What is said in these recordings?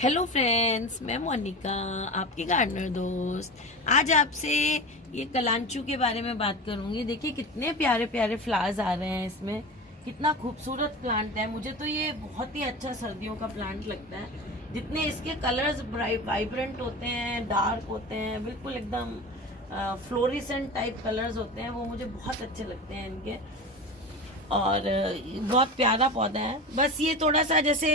Hello friends, मैं मोनिका, आपकी gardener दोस्त। आज आपसे ये कलांचू के बारे में बात करूंगी। देखिए कितने प्यारे प्यारे फ्लावर्स आ रहे हैं इसमें, कितना खूबसूरत प्लांट है। मुझे तो ये बहुत ही अच्छा सर्दियों का प्लांट लगता है। जितने इसके कलर्स वाइब्रेंट होते हैं, डार्क होते हैं, बिल्कुल एकदम फ्लोरिसेंट टाइप कलर्स होते हैं, वो मुझे बहुत अच्छे लगते हैं इनके। और बहुत प्यारा पौधा है। बस ये थोड़ा सा जैसे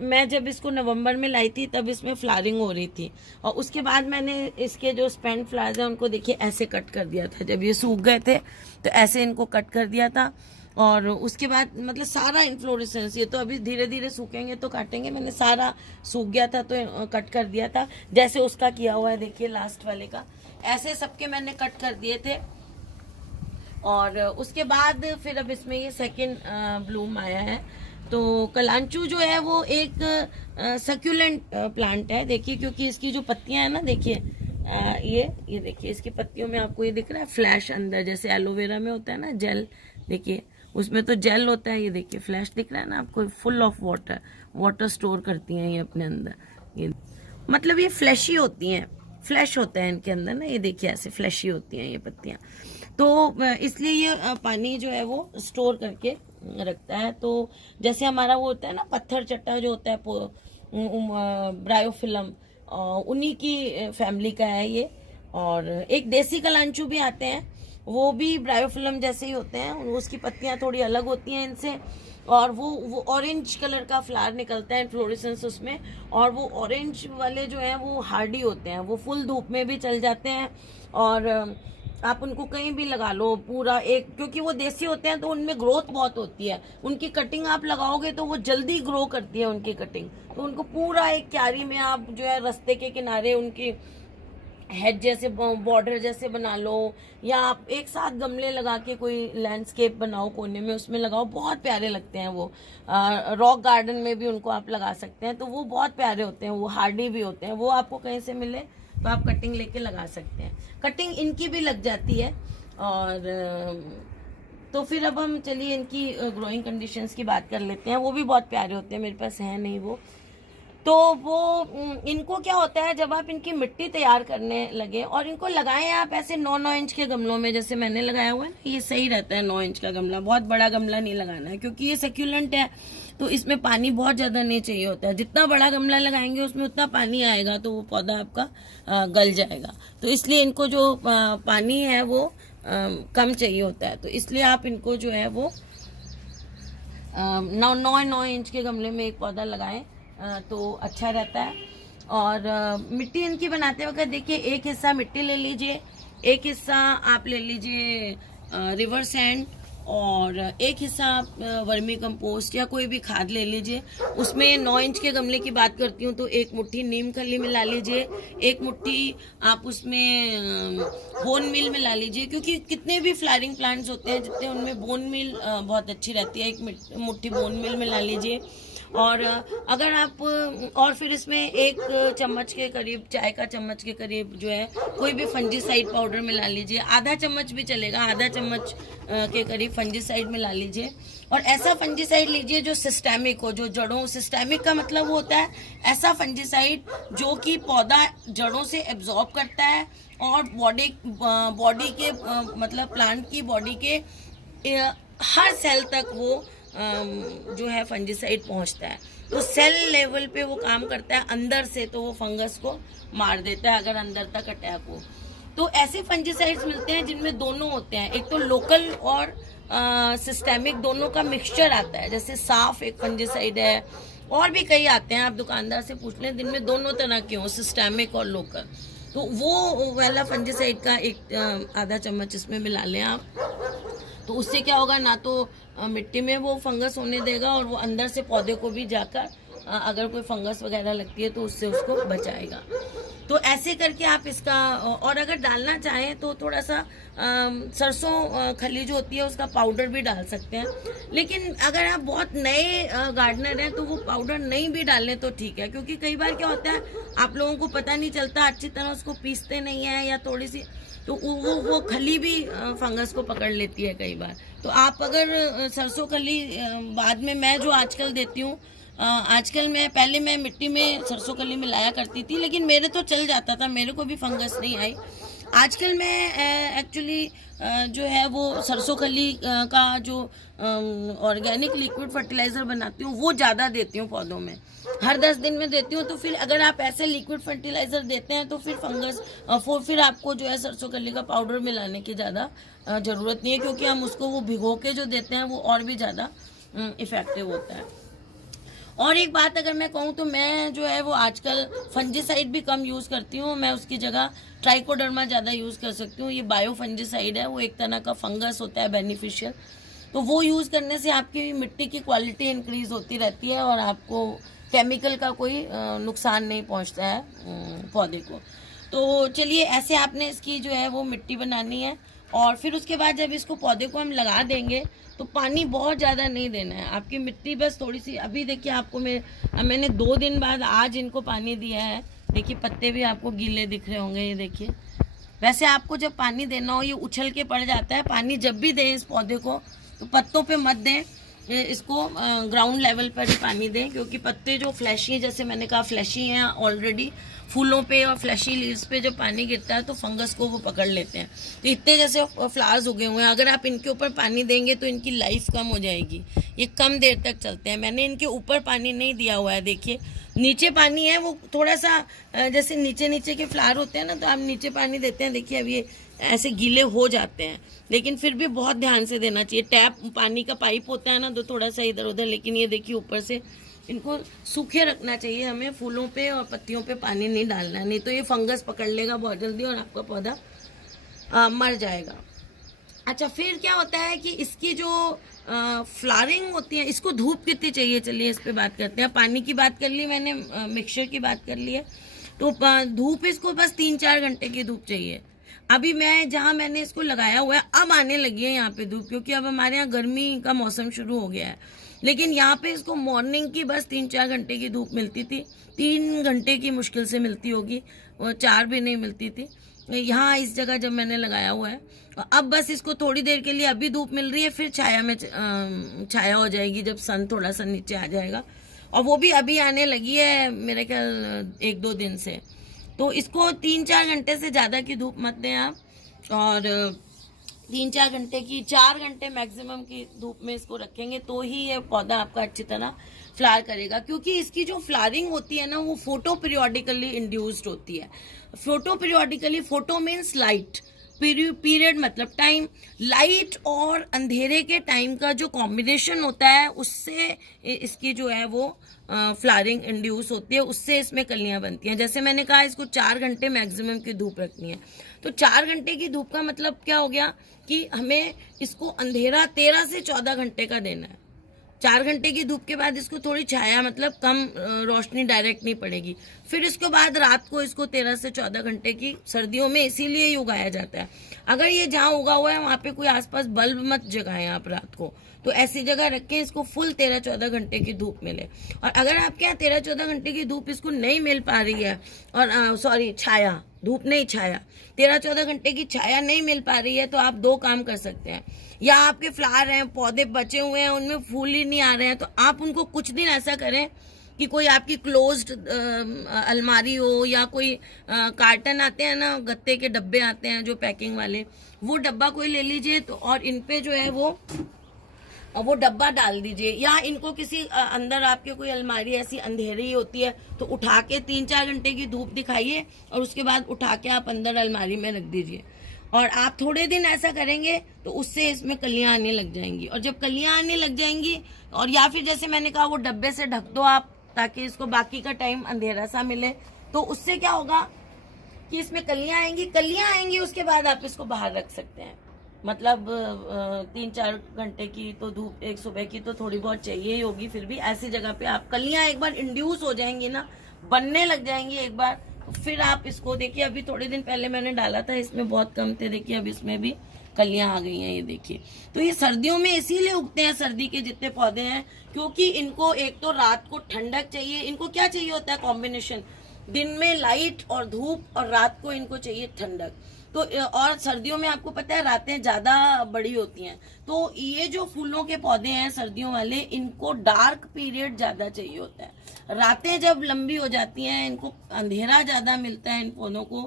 मैं जब इसको नवंबर में लाई थी तब इसमें फ्लावरिंग हो रही थी, और उसके बाद मैंने इसके जो स्पेंड फ्लावर्स हैं उनको देखिए ऐसे कट कर दिया था। जब ये सूख गए थे तो ऐसे इनको कट कर दिया था, और उसके बाद मतलब सारा इन्फ्लोरेसेंस, ये तो अभी धीरे धीरे सूखेंगे तो काटेंगे, मैंने सारा सूख गया था तो कट कर दिया था। जैसे उसका किया हुआ है देखिए लास्ट वाले का, ऐसे सबके मैंने कट कर दिए थे। और उसके बाद फिर अब इसमें ये सेकंड ब्लूम आया है। तो कलांचू जो है वो एक सक्यूलेंट प्लांट है। देखिए क्योंकि इसकी जो पत्तियां हैं ना, देखिए ये देखिए इसकी पत्तियों में आपको ये दिख रहा है फ्लैश अंदर, जैसे एलोवेरा में होता है ना जेल, देखिए उसमें तो जेल होता है। ये देखिए फ्लैश दिख रहा है ना आपको, full of water, water store करती हैं ये अपने अंदर। ये मतलब ये फ्लैशी होती हैं, फ्लैश होता है इनके अंदर ना, ये देखिए ऐसे फ्लैशी होती हैं ये पत्तियां। तो इसलिए ये पानी जो है वो स्टोर करके रखता है। तो जैसे हमारा वो होता है ना पत्थर चट्टा जो होता है ब्रायोफिलम, उन्हीं की फैमिली का है ये। और एक देसी कलांचू भी आते हैं, वो भी ब्रायोफिलम जैसे ही होते हैं, उसकी पत्तियां थोड़ी अलग होती हैं इनसे। और वो ऑरेंज कलर का फ्लावर निकलता है फ्लोरेसेंस उसमें। और वो ऑरेंज वाले जो हैं वो हार्डी होते हैं, वो फुल धूप में भी चल जाते हैं। और आप उनको कहीं भी लगा लो पूरा एक, क्योंकि वो देसी होते हैं तो उनमें ग्रोथ बहुत होती है। उनकी कटिंग आप लगाओगे तो वो जल्दी ग्रो करती है उनकी कटिंग। तो उनको पूरा एक क्यारी में आप जो है रास्ते के किनारे उनकी हेड जैसे बॉर्डर जैसे बना लो, या आप एक साथ गमले लगा के कोई लैंडस्केप बनाओ कोने में, उसमें लगाओ, बहुत प्यारे लगते हैं वो। रॉक गार्डन में भी उनको आप लगा सकते हैं, तो वो बहुत प्यारे होते हैं, वो हार्डी भी होते हैं। वो आपको कहीं से मिले तो आप कटिंग लेके लगा सकते हैं, कटिंग इनकी भी लग जाती है। और तो फिर अब हम चलिए इनकी ग्रोइंग कंडीशंस की बात कर लेते हैं। वो भी बहुत प्यारे होते हैं, मेरे पास है नहीं वो। तो वो इनको क्या होता है, जब आप इनकी मिट्टी तैयार करने लगे और इनको लगाएं आप ऐसे 9-9 इंच के गमलों में, जैसे मैंने लगाया हुआ है ना, ये सही रहता है 9 इंच का गमला। बहुत बड़ा गमला नहीं लगाना है क्योंकि ये सेक्यूलेंट है, तो इसमें पानी बहुत ज्यादा नहीं चाहिए होता है। जितना बड़ा गमला लगाएंगे उसमें उतना पानी आएगा तो वो पौधा आपका गल जाएगा। तो इसलिए इनको जो पानी है वो कम चाहिए होता है, तो इसलिए आप इनको जो है वो 9-9 इंच के गमले में एक पौधा लगाएं तो अच्छा रहता है। और मिट्टी इनकी बनाते वक्त देखिए, एक हिस्सा मिट्टी ले लीजिए, एक हिस्सा आप ले लीजिए रिवर सैंड, और एक हिस्सा आप वर्मी कंपोस्ट या कोई भी खाद ले लीजिए। उसमें 9 इंच के गमले की बात करती हूँ तो एक मुट्ठी नीम खली मिला लीजिए, एक मुट्ठी आप उसमें बोन मिल मिला लीजिए, क्योंकि कितने भी फ्लावरिंग प्लांट्स होते हैं जितने उनमें बोन मिल बहुत अच्छी रहती है। एक मुट्ठी बोन मिल मिला लीजिए। और अगर आप और फिर इसमें एक चम्मच के करीब, चाय का चम्मच के करीब जो है कोई भी फंजीसाइड पाउडर मिला लीजिए। आधा चम्मच भी चलेगा, आधा चम्मच के करीब फंजीसाइड मिला लीजिए। और ऐसा फंजीसाइड लीजिए जो सिस्टेमिक हो, जो जड़ों, सिस्टेमिक का मतलब होता है ऐसा फंजीसाइड जो कि पौधा जड़ों से एब्जॉर्ब करता है और बॉडी के मतलब प्लांट की बॉडी के हर सेल तक वो जो है फंजीसाइड पहुंचता है। तो सेल लेवल पे वो काम करता है अंदर से, तो वो फंगस को मार देता है अगर अंदर तक अटैक हो। तो ऐसे फंजीसाइड्स मिलते हैं जिनमें दोनों होते हैं, एक तो लोकल और सिस्टेमिक, दोनों का मिक्सचर आता है। जैसे साफ एक फंजीसाइड है, और भी कई आते हैं, आप दुकानदार से पूछ लें, दिन में दोनों तरह के हो, सिस्टेमिक और लोकल। तो वो वाला फंजीसाइड का एक आधा चम्मच इसमें मिला लें आप। तो उससे क्या होगा, ना तो मिट्टी में वो फंगस होने देगा, और वो अंदर से पौधे को भी जाकर अगर कोई फंगस वगैरह लगती है तो उससे उसको बचाएगा। तो ऐसे करके आप इसका, और अगर डालना चाहें तो थोड़ा सा सरसों खली जो होती है उसका पाउडर भी डाल सकते हैं। लेकिन अगर आप बहुत नए गार्डनर हैं तो वो पाउडर नहीं भी डालें तो ठीक है, क्योंकि कई बार क्या होता है आप लोगों को पता नहीं चलता, अच्छी तरह उसको पीसते नहीं है, या थोड़ी सी तो वो खली भी फंगस को पकड़ लेती है कई बार। तो आप अगर सरसों खली बाद में, मैं जो आजकल देती हूँ आजकल पहले मैं मिट्टी में सरसों कली मिलाया करती थी, लेकिन मेरे तो चल जाता था, मेरे को भी फंगस नहीं आई। आजकल मैं एक्चुअली जो है वो सरसों खली का जो ऑर्गेनिक लिक्विड फर्टिलाइज़र बनाती हूँ वो ज़्यादा देती हूँ पौधों में, हर 10 दिन में देती हूँ। तो फिर अगर आप ऐसे लिक्विड फर्टिलाइज़र देते हैं तो फिर फंगस फिर आपको जो है सरसों खली का पाउडर मिलाने की ज़्यादा ज़रूरत नहीं है, क्योंकि हम उसको वो भिगो के जो देते हैं वो और भी ज़्यादा इफ़ेक्टिव होता है। और एक बात अगर मैं कहूँ तो मैं जो है वो आजकल फंजीसाइड भी कम यूज़ करती हूँ, मैं उसकी जगह ट्राइकोडर्मा ज़्यादा यूज़ कर सकती हूँ। ये बायो फंजीसाइड है, वो एक तरह का फंगस होता है बेनिफिशियल, तो वो यूज़ करने से आपकी मिट्टी की क्वालिटी इंक्रीज़ होती रहती है और आपको केमिकल का कोई नुकसान नहीं पहुँचता है पौधे को। तो चलिए, ऐसे आपने इसकी जो है वो मिट्टी बनानी है, और फिर उसके बाद जब इसको पौधे को हम लगा देंगे तो पानी बहुत ज़्यादा नहीं देना है। आपकी मिट्टी बस थोड़ी सी, अभी देखिए आपको मैंने 2 दिन बाद आज इनको पानी दिया है, देखिए पत्ते भी आपको गीले दिख रहे होंगे, ये देखिए। वैसे आपको जब पानी देना हो, ये उछल के पड़ जाता है पानी, जब भी दें इस पौधे को तो पत्तों पे मत दें, इसको ग्राउंड लेवल पर ही पानी दें, क्योंकि पत्ते जो फ्लैशी, जैसे मैंने कहा फ्लैशी हैं ऑलरेडी, फूलों पे और फ्लैशी लीव्स पे जब पानी गिरता है तो फंगस को वो पकड़ लेते हैं। तो इतने जैसे फ्लावर्स उगे हुए हैं, अगर आप इनके ऊपर पानी देंगे तो इनकी लाइफ कम हो जाएगी, ये कम देर तक चलते हैं। मैंने इनके ऊपर पानी नहीं दिया हुआ है, देखिए नीचे पानी है, वो थोड़ा सा जैसे नीचे के फ्लावर होते हैं ना, तो आप नीचे पानी देते हैं, देखिए अब ये ऐसे गीले हो जाते हैं, लेकिन फिर भी बहुत ध्यान से देना चाहिए। टैप पानी का पाइप होता है ना, तो थोड़ा सा इधर उधर, लेकिन ये देखिए ऊपर से इनको सूखे रखना चाहिए हमें, फूलों पे और पत्तियों पे पानी नहीं डालना, नहीं तो ये फंगस पकड़ लेगा बहुत जल्दी और आपका पौधा मर जाएगा। अच्छा, फिर क्या होता है कि इसकी जो फ्लावरिंग होती है, इसको धूप कितनी चाहिए, चलिए इस पे बात करते हैं। पानी की बात कर ली मैंने, मिक्सचर की बात कर ली है, तो धूप इसको बस 3-4 घंटे की धूप चाहिए। अभी मैं जहाँ मैंने इसको लगाया हुआ है, अब आने लगी है यहाँ पे धूप, क्योंकि अब हमारे यहाँ गर्मी का मौसम शुरू हो गया है, लेकिन यहाँ पे इसको मॉर्निंग की बस 3-4 घंटे की धूप मिलती थी, 3 घंटे की मुश्किल से मिलती होगी, और 4 भी नहीं मिलती थी यहाँ इस जगह जब मैंने लगाया हुआ है। अब बस इसको थोड़ी देर के लिए अभी धूप मिल रही है, फिर छाया में छाया हो जाएगी जब सन थोड़ा सा नीचे आ जाएगा, और वो भी अभी आने लगी है मेरे ख्याल 1-2 दिन से। तो इसको 3-4 घंटे से ज़्यादा की धूप मत दें आप, और 3-4 घंटे की, 4 घंटे मैक्सिमम की धूप में इसको रखेंगे तो ही ये पौधा आपका अच्छी तरह फ्लावर करेगा, क्योंकि इसकी जो फ्लावरिंग होती है ना, वो फोटो पीरियोडिकली इंड्यूस्ड होती है। Photo periodically, photo means light, period मतलब टाइम, लाइट और अंधेरे के टाइम का जो कॉम्बिनेशन होता है उससे इसकी जो है वो फ्लावरिंग इंड्यूस होती है, उससे इसमें कलियां बनती हैं। जैसे मैंने कहा इसको 4 घंटे मैक्सिमम की धूप रखनी है, तो 4 घंटे की धूप का मतलब क्या हो गया कि हमें इसको अंधेरा 13 से 14 घंटे का देना है। 4 घंटे की धूप के बाद इसको थोड़ी छाया, मतलब कम रोशनी डायरेक्ट नहीं पड़ेगी, फिर इसके बाद रात को इसको 13 से 14 घंटे की, सर्दियों में इसीलिए ही उगाया जाता है। अगर ये जहाँ उगा हुआ है वहाँ पे कोई आसपास बल्ब मत जगाएं आप रात को, तो ऐसी जगह रखें इसको फुल 13-14 घंटे की धूप मिले। और अगर आपके यहाँ 13-14 घंटे की धूप इसको नहीं मिल पा रही है, और सॉरी छाया, धूप नहीं छाया, 13-14 घंटे की छाया नहीं मिल पा रही है, तो आप 2 काम कर सकते हैं। या आपके फ्लावर हैं, पौधे बचे हुए हैं, उनमें फूल ही नहीं आ रहे हैं, तो आप उनको कुछ दिन ऐसा करें कि कोई आपकी क्लोज्ड अलमारी हो, या कोई कार्टन आते हैं ना, गत्ते के डब्बे आते हैं जो पैकिंग वाले, वो डब्बा कोई ले लीजिए, तो और इन पे जो है वो डब्बा डाल दीजिए, या इनको किसी अंदर आपके कोई अलमारी ऐसी अंधेरी होती है तो उठा के 3-4 घंटे की धूप दिखाइए, और उसके बाद उठा के आप अंदर अलमारी में रख दीजिए। और आप थोड़े दिन ऐसा करेंगे तो उससे इसमें कलियां आने लग जाएंगी, और जब कलियां आने लग जाएंगी, और या फिर जैसे मैंने कहा वो डब्बे से ढक दो आप, ताकि इसको बाकी का टाइम अंधेरा सा मिले, तो उससे क्या होगा कि इसमें कलियां आएंगी, उसके बाद आप इसको बाहर रख सकते हैं। मतलब 3-4 घंटे की तो धूप, एक सुबह की तो थोड़ी बहुत चाहिए ही होगी, फिर भी ऐसी जगह पे आप, कलियां एक बार इंड्यूस हो जाएंगी ना, बनने लग जाएंगी एक बार, फिर आप इसको देखिए, अभी थोड़े दिन पहले मैंने डाला था, इसमें बहुत कम थे, देखिए अब इसमें भी कलियां आ गई हैं, ये देखिए। तो ये सर्दियों में इसीलिए उगते हैं, सर्दी के जितने पौधे हैं, क्योंकि इनको एक तो रात को ठंडक चाहिए, इनको क्या चाहिए होता है कॉम्बिनेशन, दिन में लाइट और धूप, और रात को इनको चाहिए ठंडक। तो और सर्दियों में आपको पता है रातें ज्यादा बड़ी होती हैं, तो ये जो फूलों के पौधे हैं सर्दियों वाले, इनको डार्क पीरियड ज्यादा चाहिए होता है। रातें जब लंबी हो जाती हैं, इनको अंधेरा ज्यादा मिलता है इन पौधों को,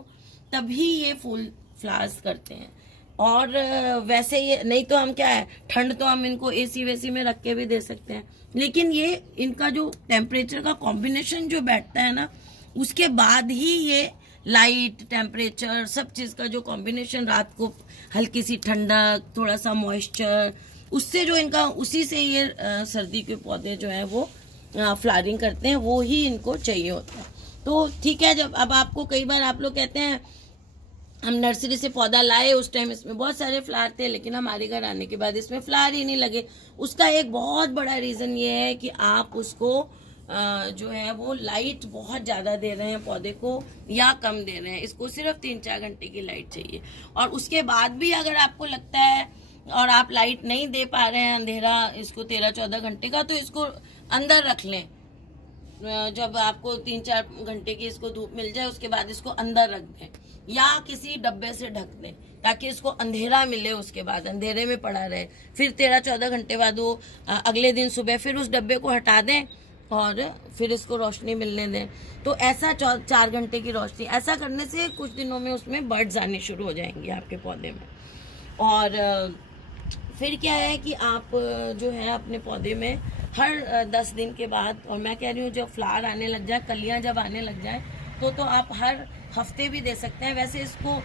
तभी ये फूल फ्लावर्स करते हैं। और वैसे ये नहीं तो हम क्या है, ठंड तो हम इनको एसी वेसी में रख के भी दे सकते हैं, लेकिन ये इनका जो टेम्परेचर का कॉम्बिनेशन जो बैठता है ना, उसके बाद ही ये लाइट टेम्परेचर सब चीज़ का जो कॉम्बिनेशन, रात को हल्की सी ठंडक, थोड़ा सा मॉइस्चर, उससे जो इनका, उसी से ये सर्दी के पौधे जो है वो फ्लावरिंग करते हैं, वो ही इनको चाहिए होता है। तो ठीक है, जब अब आपको कई बार आप लोग कहते हैं हम नर्सरी से पौधा लाए, उस टाइम इसमें बहुत सारे फ्लावर थे, लेकिन हमारे घर आने के बाद इसमें फ्लावर ही नहीं लगे। उसका एक बहुत बड़ा रीज़न ये है कि आप उसको जो है वो लाइट बहुत ज़्यादा दे रहे हैं पौधे को, या कम दे रहे हैं। इसको सिर्फ 3-4 घंटे की लाइट चाहिए, और उसके बाद भी अगर आपको लगता है और आप लाइट नहीं दे पा रहे हैं, अंधेरा इसको 13-14 घंटे का, तो इसको अंदर रख लें। जब आपको 3-4 घंटे की इसको धूप मिल जाए, उसके बाद इसको अंदर रख दें या किसी डब्बे से ढक दें, ताकि इसको अंधेरा मिले, उसके बाद अंधेरे में पड़ा रहे। फिर 13-14 घंटे बाद वो अगले दिन सुबह फिर उस डब्बे को हटा दें और फिर इसको रोशनी मिलने दें। तो ऐसा 4 घंटे की रोशनी, ऐसा करने से कुछ दिनों में उसमें बर्ड्स आने शुरू हो जाएंगे आपके पौधे में। और फिर क्या है कि आप जो है अपने पौधे में हर 10 दिन के बाद, और मैं कह रही हूँ जब फ्लावर आने लग जाए, कलियाँ जब आने लग जाए, तो आप हर हफ्ते भी दे सकते हैं। वैसे इसको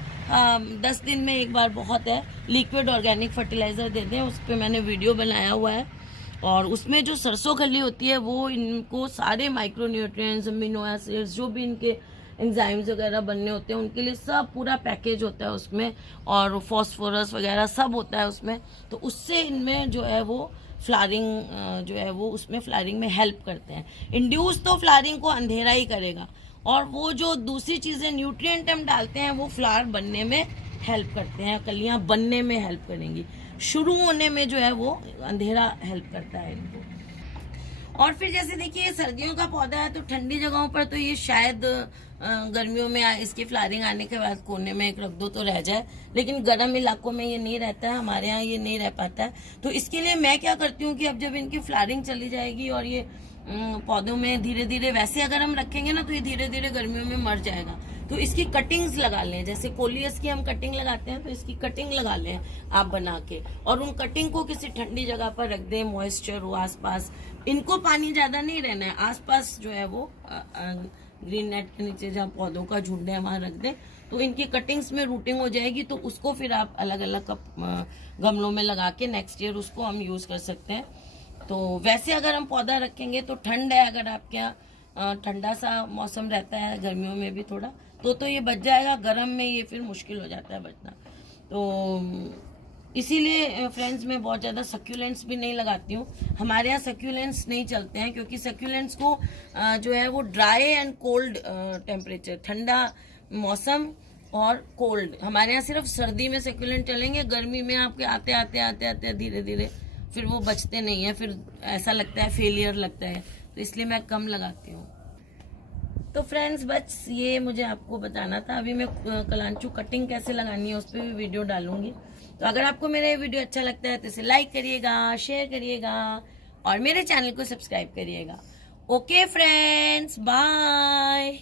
10 दिन में एक बार बहुत है, लिक्विड ऑर्गेनिक फर्टिलाइज़र दे दें। उस पर मैंने वीडियो बनाया हुआ है, और उसमें जो सरसों खली होती है वो इनको सारे माइक्रो न्यूट्रिएंट्स, अमीनो एसिड्स, जो भी इनके एंजाइम्स वगैरह बनने होते हैं उनके लिए सब पूरा पैकेज होता है उसमें, और फॉस्फोरस वगैरह सब होता है उसमें। तो उससे इनमें जो है वो फ्लावरिंग जो है वो उसमें फ्लावरिंग में हेल्प करते हैं। इंड्यूस तो फ्लावरिंग को अंधेरा ही करेगा, और वो जो दूसरी चीज़ें न्यूट्रिएंट हम डालते हैं वो फ्लावर बनने में हेल्प करते हैं, कलियाँ बनने में हेल्प करेंगी। शुरू होने में जो है वो अंधेरा हेल्प करता है इनको। और फिर जैसे देखिए सर्दियों का पौधा है, तो ठंडी जगहों पर तो ये शायद गर्मियों में इसकी फ्लावरिंग आने के बाद कोने में एक रख दो तो रह जाए, लेकिन गर्म इलाकों में ये नहीं रहता है, हमारे यहाँ ये नहीं रह पाता है। तो इसके लिए मैं क्या करती हूँ कि अब जब इनकी फ्लावरिंग चली जाएगी और ये पौधों में धीरे धीरे, वैसे अगर हम रखेंगे ना तो ये धीरे धीरे गर्मियों में मर जाएगा, तो इसकी कटिंग्स लगा लें। जैसे कोलियस की हम कटिंग लगाते हैं, तो इसकी कटिंग लगा लें आप बना के, और उन कटिंग को किसी ठंडी जगह पर रख दें, मॉइस्चर हो आसपास। इनको पानी ज्यादा नहीं रहना है, आसपास जो है वो ग्रीन नेट के नीचे जहाँ पौधों का झुंड है वहां रख दें, तो इनकी कटिंग्स में रूटिंग हो जाएगी। तो उसको फिर आप अलग अलग गमलों में लगा के नेक्स्ट ईयर उसको हम यूज कर सकते हैं। तो वैसे अगर हम पौधा रखेंगे तो ठंड है, अगर आपके यहाँ ठंडा सा मौसम रहता है गर्मियों में भी थोड़ा, तो ये बच जाएगा। गर्म में ये फिर मुश्किल हो जाता है बचना। तो इसीलिए फ्रेंड्स मैं बहुत ज़्यादा सक्यूलेंट्स भी नहीं लगाती हूँ। हमारे यहाँ सक्यूलेंट्स नहीं चलते हैं, क्योंकि सक्यूलेंट्स को जो है वो ड्राई एंड कोल्ड टेम्परेचर, ठंडा मौसम और कोल्ड, हमारे यहाँ सिर्फ सर्दी में सक्यूलेंट चलेंगे। गर्मी में आपके आते आते आते आते धीरे धीरे फिर वो बचते नहीं है, फिर ऐसा लगता है फेलियर लगता है, तो इसलिए मैं कम लगाती हूँ। तो फ्रेंड्स बस ये मुझे आपको बताना था। अभी मैं कलांचू कटिंग कैसे लगानी है उस पर भी वीडियो डालूंगी। तो अगर आपको मेरा ये वीडियो अच्छा लगता है तो इसे लाइक करिएगा, शेयर करिएगा और मेरे चैनल को सब्सक्राइब करिएगा। Okay friends, bye.